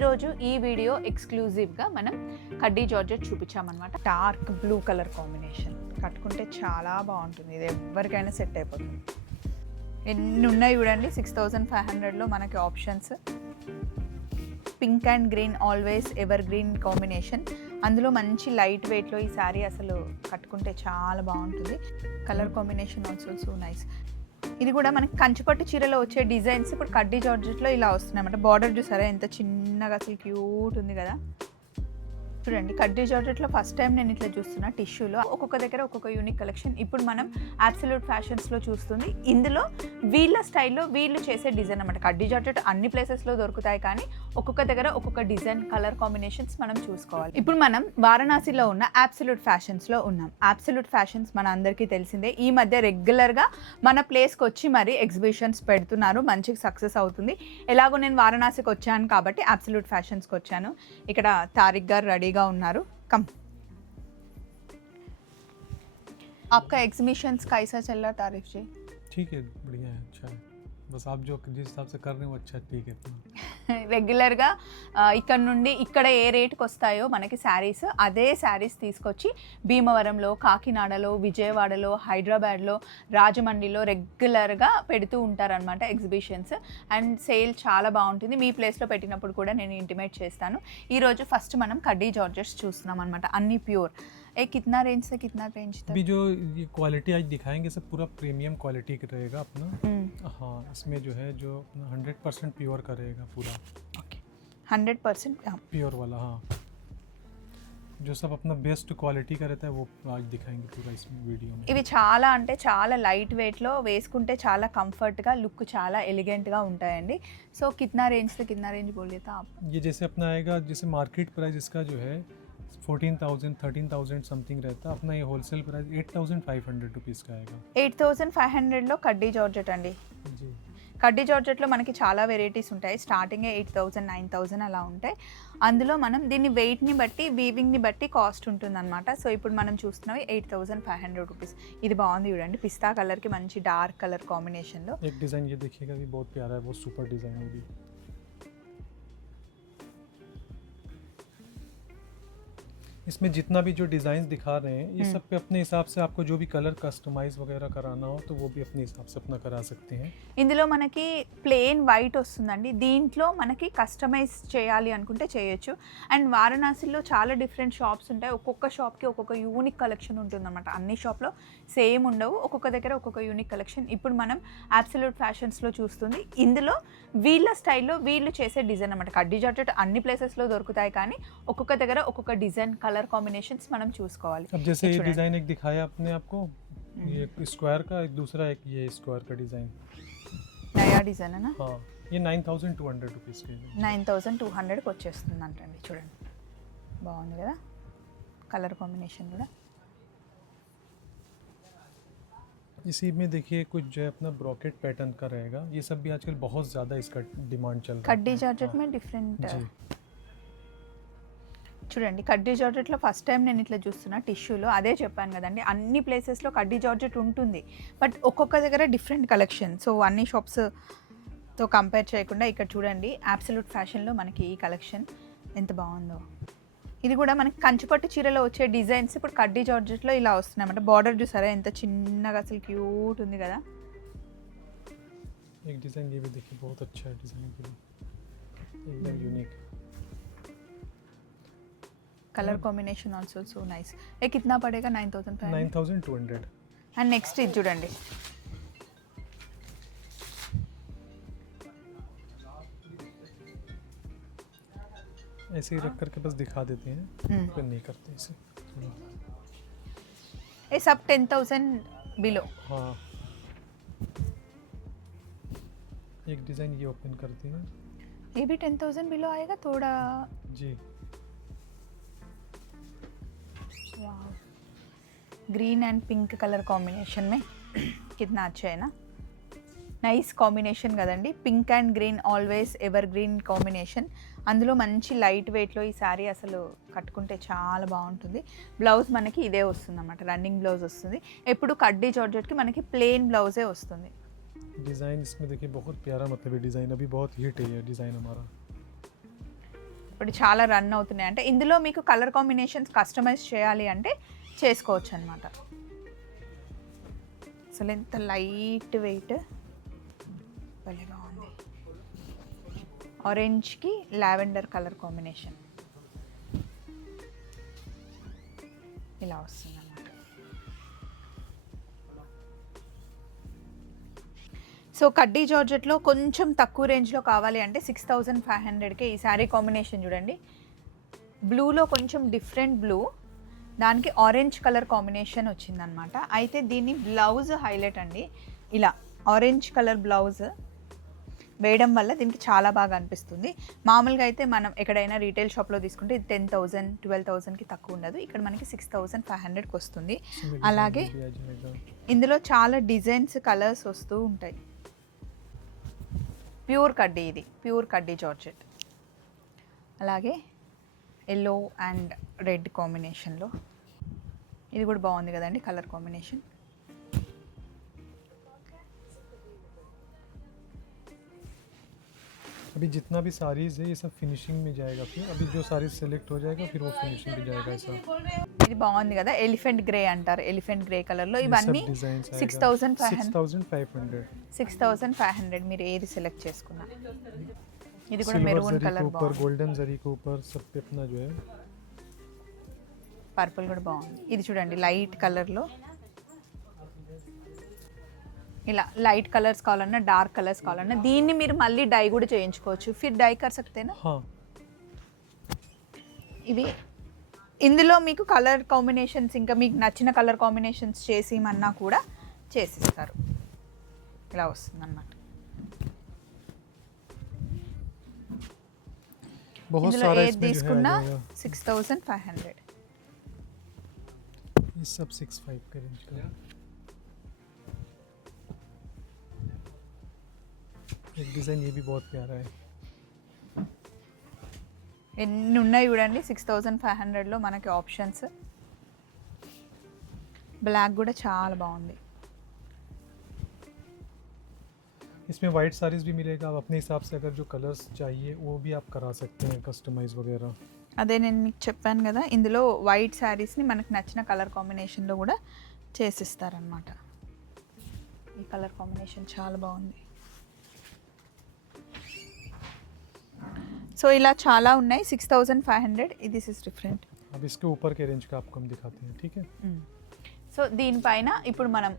ఈరోజు ఈ వీడియో ఎక్స్క్లూజివ్గా మనం కడ్డీ జార్జెట్ చూపించామన్నమాట. డార్క్ బ్లూ కలర్ కాంబినేషన్ కట్టుకుంటే చాలా బాగుంటుంది. ఇది ఎవరికైనా సెట్ అయిపోతుంది. ఎన్ని ఉన్నాయి చూడండి. 6500లో మనకి options. Pink and green always ever green combination. అందులో మంచి లైట్ వెయిట్లో ఈ శారీ అసలు కట్టుకుంటే చాలా బాగుంటుంది. Colour combination also so nice. ఇది కూడా మనకి కంచిపట్టు చీరలో వచ్చే డిజైన్స్ ఇప్పుడు కడ్డీ జార్జెట్లో ఇలా వస్తున్నాయి అన్నమాట. బార్డర్ చూసారా ఎంత చిన్నగా, అసలు క్యూట్ ఉంది కదా. చూడండి, కడ్డీ జార్జెట్లో ఫస్ట్ టైం నేను ఇట్లా చూస్తున్నా. టిష్యూలో ఒక్కొక్క దగ్గర ఒక్కొక్క యూనిక్ కలెక్షన్. ఇప్పుడు మనం అబ్సల్యూట్ ఫ్యాషన్స్లో చూస్తుంది. ఇందులో వీళ్ళ స్టైల్లో వీళ్ళు చేసే డిజైన్ అన్నమాట. కడ్డీ జార్జెట్ అన్ని ప్లేసెస్లో దొరుకుతాయి, కానీ ఒక్కొక్క దగ్గర ఒక్కొక్క డిజైన్, కలర్ కాంబినేషన్స్ మనం చూసుకోవాలి. ఇప్పుడు మనం వారణాసిలో ఉన్న అబ్సల్యూట్ ఫ్యాషన్స్లో ఉన్నాం. అబ్సల్యూట్ ఫ్యాషన్స్ మన అందరికీ తెలిసిందే. ఈ మధ్య రెగ్యులర్గా మన ప్లేస్కి వచ్చి మరి ఎగ్జిబిషన్స్ పెడుతున్నారు. మంచిగా సక్సెస్ అవుతుంది. ఎలాగో నేను వారణాసికి వచ్చాను కాబట్టి అబ్సల్యూట్ ఫ్యాషన్స్కి వచ్చాను. ఇక్కడ తారిక్ గారు రెడీగా ఉన్నారు. కమ్. आपका एग्जीबिशंस कैसा चल रहा तारीफ जी? ठीक है, बढ़िया है, अच्छा है. बस आप जो जिस हिसाब से कर रहे हो अच्छा ठीक है. రెగ్యులర్గా ఇక్కడ నుండి ఇక్కడ ఏ రేట్కి వస్తాయో మనకి శారీస్, అదే శారీస్ తీసుకొచ్చి భీమవరంలో, కాకినాడలో, విజయవాడలో, హైదరాబాద్లో, రాజమండ్రిలో రెగ్యులర్గా పెడుతూ ఉంటారనమాట ఎగ్జిబిషన్స్. అండ్ సేల్ చాలా బాగుంటుంది. మీ ప్లేస్లో పెట్టినప్పుడు కూడా నేను ఇంటిమేట్ చేస్తాను. ఈరోజు ఫస్ట్ మనం కడ్డీ జార్జెట్స్ చూస్తున్నాం అనమాట. అన్ని ప్యూర్. ఏ कितना रेंज से कितना रेंज तक? अभी जो ये क्वालिटी आज दिखाएंगे सब पूरा प्रीमियम क्वालिटी का रहेगा अपना. हाँ, इसमें जो है जो 100% प्योर का रहेगा पूरा. ओके, 100% प्योर वाला. हाँ, जो सब अपना बेस्ट क्वालिटी का रहता है वो आज दिखाएंगे पूरा इस वीडियो में. ఇవి చాలా అంటే చాలా లైట్ వెయిట్లో, వేసుకుంటే చాలా కంఫర్ట్గా, లుక్ చాలా ఎలిగెంట్గా ఉంటాయండి. సో कितना रेंज से कितना रेंज बोलिए था आप? ये जैसे अपना आएगा, जैसे मार्केट प्राइस इसका जो है 14,000 13,000 समथिंग रहता है. अपना ये होलसेल प्राइस 8,500 रुपीज़ का आएगा. 8,500లో కడ్డీ జార్జెట్ అండి. जी, కడ్డీ జార్జెట్లో మనకి చాలా వెరైటీస్ ఉంటాయి. స్టార్టింగే 8,000 9,000 అలా ఉంటాయి. అందులో మనం దీన్ని వెయిట్ని బట్టి, వీవింగ్ని బట్టి కాస్ట్ ఉంటుందన్నమాట. సో ఇప్పుడు మనం చూస్తున్నవి 8,500 రూపీస్. ఇది బాగుంది చూడండి, పిస్తా కలర్కి మంచి డార్క్ కలర్ కాంబినేషన్లో. एक डिज़ाइन ये देखिएगा, ये बहुत प्यारा है, बहुत सुपर डिज़ाइन है भी. इसमें जितना भी जो डिज़ाइन दिखा रहे हैं ये सब पे अपने हिसाब से आपको जो भी कलर कस्टमाइज वगैरह कराना हो तो वो भी अपने हिसाब से अपना करा सकते हैं. ఇందులో మనకి ప్లెయిన్ వైట్ వస్తుందండి. దీంట్లో మనకి కస్టమైజ్ చేయాలి అనుకుంటే చేయొచ్చు. అండ్ వారణాసిలో చాలా డిఫరెంట్ షాప్స్ ఉంటాయి. ఒక్కొక్క షాప్కి ఒక్కొక్క యూనిక్ కలెక్షన్ ఉంటుందన్నమాట. అన్ని షాప్లో సేమ్ ఉండవు, ఒక్కొక్క దగ్గర ఒక్కొక్క యూనిక్ కలెక్షన్. ఇప్పుడు మనం అబ్సల్యూట్ ఫ్యాషన్స్లో చూస్తుంది. ఇందులో వీళ్ళ స్టైల్లో వీళ్ళు చేసే డిజైన్ అన్నమాట. కడ్డీ జార్జెట్ అన్ని ప్లేసెస్లో దొరుకుతాయి, కానీ ఒక్కొక్క దగ్గర ఒక్కొక్క డిజైన్, కలర్ కాంబినేషన్స్ మనం చూసుకోవాలి. अब जैसे ये डिज़ाइन एक दिखाया आपने आपको, ये स्क्वायर का, एक दूसरा एक ये स्क्वायर का डिज़ाइन. నయా డిజైన్ అనా? हाँ, ये 9,200 रुपीज़ के है. 9,200కి వచ్చేస్తుంది అంటండి. చూడండి, బాగుంది కదా కలర్ కాంబినేషన్ కూడా. इसी में देखिए कुछ जो है अपना ब्रॉकेट पैटर्न का रहेगा. ये सब भी आजकल बहुत ज़्यादा इसका डिमांड चल रहा है. కడ్డీ జార్జెట్ మే డిఫరెంట్. जी, చూడండి, కడ్డీ జార్జెట్లో ఫస్ట్ టైం నేను ఇట్లా చూస్తున్నా. టిష్యూలో అదే చెప్పాను కదండి, అన్ని ప్లేసెస్లో కడ్డీ జార్జెట్ ఉంటుంది, బట్ ఒక్కొక్క దగ్గర డిఫరెంట్ కలెక్షన్. సో అన్ని షాప్స్తో కంపేర్ చేయకుండా ఇక్కడ చూడండి, అబ్సల్యూట్ ఫ్యాషన్లో మనకి ఈ కలెక్షన్ ఎంత బాగుందో. ఇది కూడా మనకి కంచిపట్టు చీరలో వచ్చే డిజైన్స్ ఇప్పుడు కడ్డీ జార్జెట్లో ఇలా వస్తున్నాయి అన్నమాట. బార్డర్ చూసారా ఎంత చిన్నగా, అసలు క్యూట్ ఉంది కదా. एक डिज़ाइन ये भी देखिए, बहुत अच्छा है डिज़ाइन, एकदम unique. Colour combination also so nice. ఏ కిतना పడేగా? 9,500. 9,200. అండ్ నెక్స్ట్ ఇది చూడండి, ऐसे ही रख करके बस दिखा देते हैं, फिर नहीं करते इसे. ये सब 10,000 बिलो. हाँ, एक डिज़ाइन ये ओपन करते हैं. ये भी 10,000 बिलो आएगा थोड़ा. जी, वाह, green and pink colour combination में कितना अच्छा है ना. నైస్ కాంబినేషన్ కదండి. Pink and green always ever green combination. అందులో మంచి లైట్ వెయిట్లో ఈ శారీ అసలు కట్టుకుంటే చాలా బాగుంటుంది. బ్లౌజ్ మనకి ఇదే వస్తుంది అన్నమాట, రన్నింగ్ బ్లౌజ్ వస్తుంది. ఎప్పుడు కడ్డీ జార్జెట్కి మనకి ప్లెయిన్ బ్లౌజే వస్తుంది. डिज़ाइन इसमें देखिए बहुत प्यारा, मतलब ये डिज़ाइन अभी बहुत हिट है ये डिज़ाइन हमारा. ఇప్పుడు చాలా రన్ అవుతున్నాయి. అంటే ఇందులో మీకు కలర్ కాంబినేషన్స్ కస్టమైజ్ చేయాలి అంటే చేసుకోవచ్చు అనమాట. అసలు ఎంత లైట్ వెయిట్, భలేగా ఉంది. ఆరెంజ్కి లావెండర్ కలర్ కాంబినేషన్ ఇలా వస్తుంది అన్నమాట. సో కడ్డీ జార్జెట్లో కొంచెం తక్కువ రేంజ్లో కావాలి అంటే 6500కే ఈ శారీ కాంబినేషన్ చూడండి. బ్లూలో కొంచెం డిఫరెంట్ బ్లూ, దానికి ఆరెంజ్ కలర్ కాంబినేషన్ వచ్చిందనమాట. అయితే దీని బ్లౌజ్ హైలైట్ అండి. ఇలా ఆరెంజ్ కలర్ బ్లౌజ్ వేయడం వల్ల దీనికి చాలా బాగా అనిపిస్తుంది. మామూలుగా అయితే మనం ఎక్కడైనా రీటైల్ షాప్లో తీసుకుంటే ఇది 10,000 12,000కి తక్కువ ఉండదు. ఇక్కడ మనకి 6500కి వస్తుంది. అలాగే ఇందులో చాలా డిజైన్స్ కలర్స్ వస్తూ ఉంటాయి. ప్యూర్ కడ్డీ, ఇది ప్యూర్ కడ్డీ జార్జెట్. అలాగే ఎల్లో అండ్ రెడ్ కాంబినేషన్లో ఇది కూడా బాగుంది కదండి కలర్ కాంబినేషన్. अभी जितना भी साड़ीज़ है ये सब फिनिशिंग में जाएगा, फिर अभी जो साड़ीज़ सेलेक्ट हो जाएगा फिर वो फिनिशिंग भी जाएगा ऐसा। ఇది బాగుంది కదా, ఎలిఫెంట్ గ్రే అంటారు, ఎలిఫెంట్ గ్రే కలర్లో. ये सब ఇవన్నీ डिजाइन 6500 6500 మీరు ఏది సెలెక్ట్ చేసుకున్నా. ఇది కూడా सिल्वर మెరూన్ जरी के కలర్ ऊपर బాగుంది, गोल्डन जरी के ऊपर सब पे अपना जो है పర్పుల్ కూడా బాగుంది. ఇది చూడండి లైట్ కలర్లో, ఇలా లైట్ కలర్స్ కావాలన్నా డార్క్ కలర్స్ కావాలన్నా దీన్ని మీరు మళ్ళీ డై కూడా చేయించుకోవచ్చు. ఫిర్ డై కర్ సక్తేనా. हाँ ఇవి ఇందులో మీకు కలర్ కాంబినేషన్స్ ఇంకా మీకు నచ్చిన కలర్ కాంబినేషన్స్ చేసిమన్నా కూడా చేసిస్తారు. ఇలా వస్తుంది అన్నమాట. बहुत ఇందులో सारा ఏది इसमें जो है आ తీసుకున్నా जाएगा। 6500. ये सब 65 के रेंज का। एक डिज़ाइन ये भी बहुत प्यारा है। ఎన్ని ఉన్నాయి చూడండి 6500లో మనకి ఆప్షన్స్. బ్లాక్ కూడా చాలా బాగుంది. इसमें वाइट साड़ीज़ भी मिलेगा, आप अपने हिसाब से अगर जो कलर्स चाहिए वो भी आप करा सकते हैं कस्टमाइज़ वगैरह। అదే నేను మీకు చెప్పాను కదా, ఇందులో వైట్ శారీస్ని మనకు నచ్చిన కలర్ కాంబినేషన్లో కూడా చేసిస్తారనమాట. ఈ కలర్ కాంబినేషన్ చాలా బాగుంది. సో ఇలా చాలా ఉన్నాయి 6500. This is different. अब इसके ऊपर के रेंज का आपको हम दिखाते हैं, ठीक है। సో దీనిపైన ఇప్పుడు మనం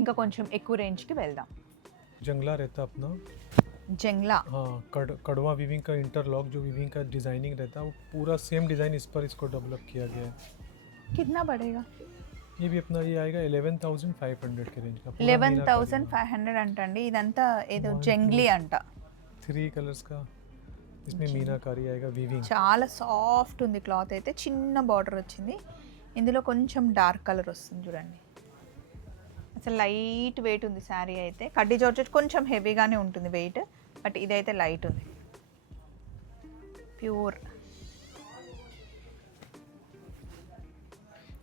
ఇంకా కొంచెం ఎక్కువ రేంజ్కి వెళ్దాం. जंगला रहता अपना, జంగ్లా, हाँ कड़वा वीविंग का इंटरलॉक जो वीविंग का डिज़ाइनिंग रहता है वो पूरा सेम डिज़ाइन इस पर इसको डेवलप किया गया है। కిतना పడేగా? ये भी अपना ये आएगा 11,500 के रेंज का। 11,500 అంటండి. ఇదంతా ఏదో జంగ్లీ అంట. 3 कलर्स का इसमें मीनाकारी आएगा वीविंग। చాలా సాఫ్ట్ ఉంది క్లాత్ అయితే, చిన్న బార్డర్ వచ్చింది. ఇందులో కొంచెం డార్క్ కలర్ వస్తుంది చూడండి. అసలు లైట్ వెయిట్ ఉంది శారీ అయితే. కడ్డీ జార్జెట్ కొంచెం హెవీగానే ఉంటుంది వెయిట్, బట్ ఇదైతే లైట్ ఉంది, ప్యూర్.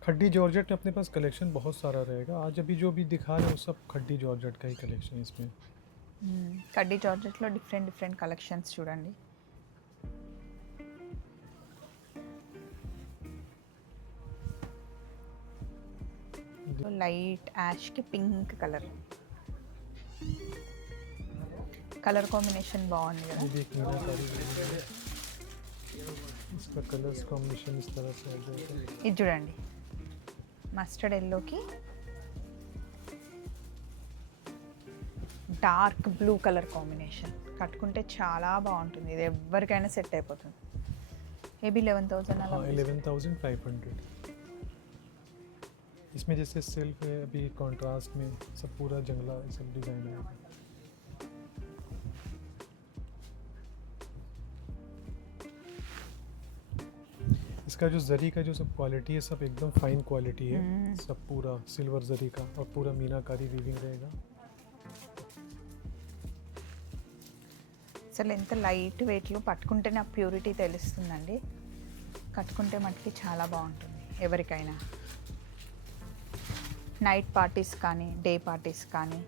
खड्डी जॉर्जेट में अपने पास कलेक्शन बहुत सारा रहेगा। आज अभी जो भी दिखा रहे हैं वो सब खड्डी जॉर्जेट का ही कलेक्शन है इसमें। కడ్డీ జార్జెట్లో డిఫరెంట్ డిఫరెంట్ కలెక్షన్స్ చూడండి. Light Yaskhi pink colour, colour combination బాగుంది కదా. ये भी एक मीनाकारी weaving है। इसका कलर्स कॉम्बिनेशन इस तरह से आ जाएगा। ఇది చూడండి మస్టర్డ్ ఎల్లోకి డార్క్ బ్లూ కలర్ కాంబినేషన్. కట్టుకుంటే చాలా బాగుంటుంది. ఇది ఎవరికైనా సెట్ అయిపోతుంది. ఏబీ 11,000 అలా. हाँ 11,500। इसमें जैसे सिल्क है, अभी कॉन्ट्रास्ट में सब पूरा जंगला सब डिज़ाइन है। इसका जो जरी का जो सब क्वालिटी है सब एकदम फाइन क्वालिटी है। सब पूरा सिल्वर जरी का और पूरा मीनाकारी वीविंग रहेगा। అసలు ఎంత లైట్ వెయిట్లో పట్టుకుంటేనే ఆ ప్యూరిటీ తెలుస్తుందండి. కట్టుకుంటే మటుకి చాలా బాగుంటుంది ఎవరికైనా. నైట్ పార్టీస్ కానీ డే పార్టీస్ కానీ.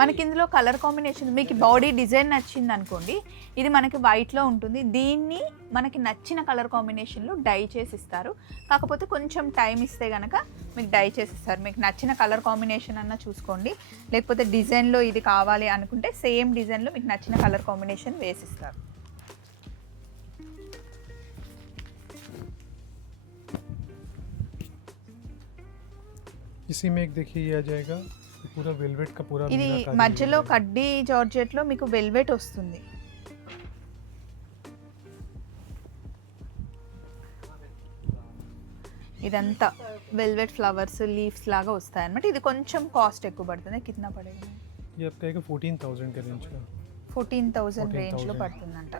మనకి ఇందులో కలర్ కాంబినేషన్ మీకు బాడీ డిజైన్ నచ్చింది అనుకోండి, ఇది మనకి వైట్లో ఉంటుంది. దీన్ని మనకి నచ్చిన కలర్ కాంబినేషన్లో డై చేసి ఇస్తారు. కాకపోతే కొంచెం టైం ఇస్తే కనుక మీకు డై చేసి ఇస్తారు. మీకు నచ్చిన కలర్ కాంబినేషన్ అన్న చూసుకోండి, లేకపోతే డిజైన్లో ఇది కావాలి అనుకుంటే సేమ్ డిజైన్లో మీకు నచ్చిన కలర్ కాంబినేషన్ వేసిస్తారు. इसी में एक देखिए ये आ जाएगा, ये पूरा वेलवेट का पूरा ఇది मीनाकारी మధ్యలో है। కడ్డీ జార్జెట్లో మీకు వెల్వెట్ వస్తుంది. ఇదంతా వెల్వెట్ ఫ్లవర్స్ లీవ్స్ లాగా వస్తాయి అన్నమాట. ఇది కొంచెం కాస్ట్ ఎక్కువ పడుతుంది. కిतना పడేगा? ये आपका आएगा 14,000 के रेंज का। 14,000 రేంజ్లో 14,000 పడుతుందంట.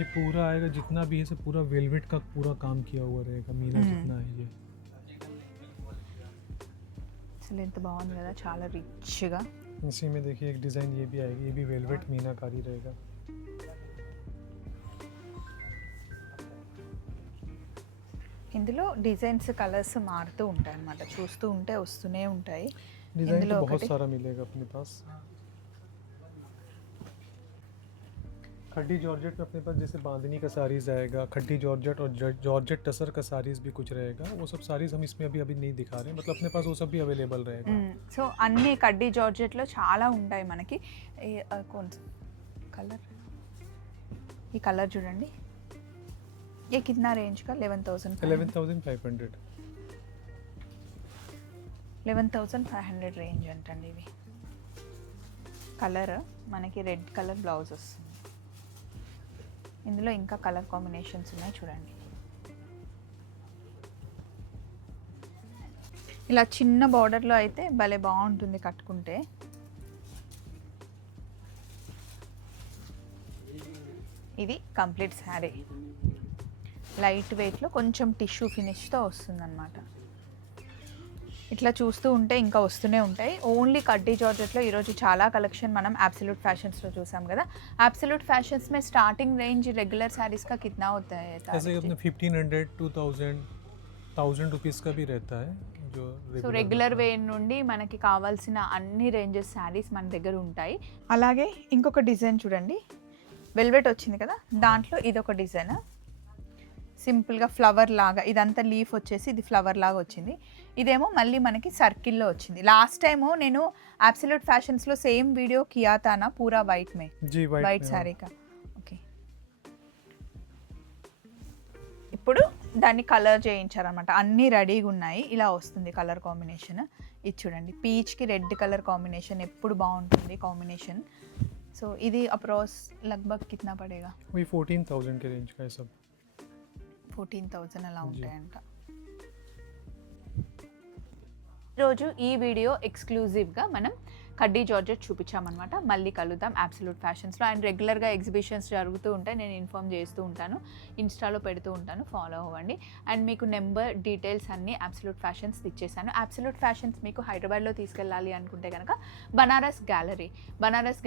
ये पूरा आएगा जितना भी है, सब पूरा वेलवेट का पूरा काम किया हुआ रहेगा, मीना जितना है ये। అసలు ఎంత బాగుంది కదా, చాలా రిచ్గా. इसी में देखिए एक डिज़ाइन ये भी आएगी, ये भी वेलवेट मीनाकारी रहेगा। ఇందులో డిజైన్స్ కలర్స్ మారుతూ ఉంటాయి అన్నమాట. చూస్తూ ఉంటే వస్తూనే ఉంటాయి. डिज़ाइन ఇందులో तो बहुत ఒకటి सारा मिलेगा अपने पास। खड्डी जॉर्जेट में अपने पास जैसे बांधनी का साड़ीज़ आएगा, खड्डी जॉर्जेट और जॉर्जेट टसर का साड़ीज़ भी कुछ रहेगा। वो सब साड़ीज़ हम इसमें अभी अभी नहीं दिखा रहे हैं, मतलब अपने पास वो सब भी अवेलेबल रहेगा। సో అన్ని కడ్డీ జార్జెట్లో చాలా ఉంటాయి మనకి. కలర్, ఈ కలర్ చూడండి. ये कितना रेंज का? 11,000 11,500। 11,500 రేంజ్ అంటండి ఇవి. కలర్ మనకి రెడ్ కలర్ బ్లౌజ్ వస్తుంది. ఇందులో ఇంకా కలర్ కాంబినేషన్స్ ఉన్నాయి చూడండి. ఇలా చిన్న బార్డర్లో అయితే భలే బాగుంటుంది కట్టుకుంటే. ఇది కంప్లీట్ శారీ లైట్ వెయిట్లో కొంచెం టిష్యూ ఫినిష్తో వస్తుందన్నమాట. ఇట్లా చూస్తూ ఉంటే ఇంకా వస్తూనే ఉంటాయి. ఓన్లీ కడ్డీ జార్జెట్లో ఈరోజు చాలా కలెక్షన్ మనం అబ్సల్యూట్ ఫ్యాషన్స్లో చూసాం కదా. అబ్సల్యూట్ ఫ్యాషన్స్ में स्टार्टिंग रेंज रेगुलर साड़ीज़ का कितना होता है? ऐसे अपने 1500, 2000, 1000 रुपीज़ का भी रहता है जो సో రెగ్యులర్ వే నుండి మనకి కావాల్సిన అన్ని రేంజెస్ శారీస్ మన దగ్గర ఉంటాయి. అలాగే ఇంకొక డిజైన్ చూడండి. వెల్వెట్ వచ్చింది కదా, దాంట్లో ఇదొక డిజైన్ సింపుల్గా ఫ్లవర్ లాగా. ఇదంతా లీఫ్ వచ్చేసి ఇది ఫ్లవర్ లాగా వచ్చింది. ఇదేమో మళ్ళీ మనకి సర్కిల్లో వచ్చింది. లాస్ట్ టైము నేను అబ్సల్యూట్ ఫ్యాషన్స్లో సేమ్ వీడియో కియా था ना पूरा वाइट में, जी వైట్ శారీ కా. ఓకే, ఇప్పుడు దాన్ని కలర్ చేయించారనమాట. అన్నీ రెడీగా ఉన్నాయి. ఇలా వస్తుంది కలర్ కాంబినేషన్. ఇది చూడండి, పీచ్కి రెడ్ కలర్ కాంబినేషన్ ఎప్పుడు బాగుంటుంది కాంబినేషన్. సో ఇది అప్రాక్స్ లగ్భగ్ కిतना पड़ेगा? वही 14,000 के रेंज का है सब। 14,000 అలా ఉంటాయంట. ఈరోజు ఈ వీడియో ఎక్స్క్లూజివ్గా మనం కడ్డీ జార్జెట్ చూపించామన్నమాట. మళ్ళీ కలుద్దాం అబ్సల్యూట్ ఫ్యాషన్స్లో. అండ్ రెగ్యులర్గా ఎగ్జిబిషన్స్ జరుగుతూ ఉంటాయి, నేను ఇన్ఫామ్ చేస్తూ ఉంటాను, ఇన్స్టాలో పెడుతూ ఉంటాను, ఫాలో అవ్వండి. అండ్ మీకు నెంబర్ డీటెయిల్స్ అన్నీ అబ్సల్యూట్ ఫ్యాషన్స్ ఇచ్చేసాను. అబ్సల్యూట్ ఫ్యాషన్స్ మీకు హైదరాబాద్లో తీసుకెళ్ళాలి అనుకుంటే కనుక బనారస్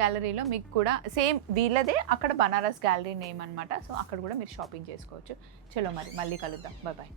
గ్యాలరీలో మీకు కూడా సేమ్ వీళ్ళదే అక్కడ బనారస్ గ్యాలరీ నేమ్ అనమాట. సో అక్కడ కూడా మీరు షాపింగ్ చేసుకోవచ్చు. చలో మరి మళ్ళీ కలుద్దాం. Bye bye.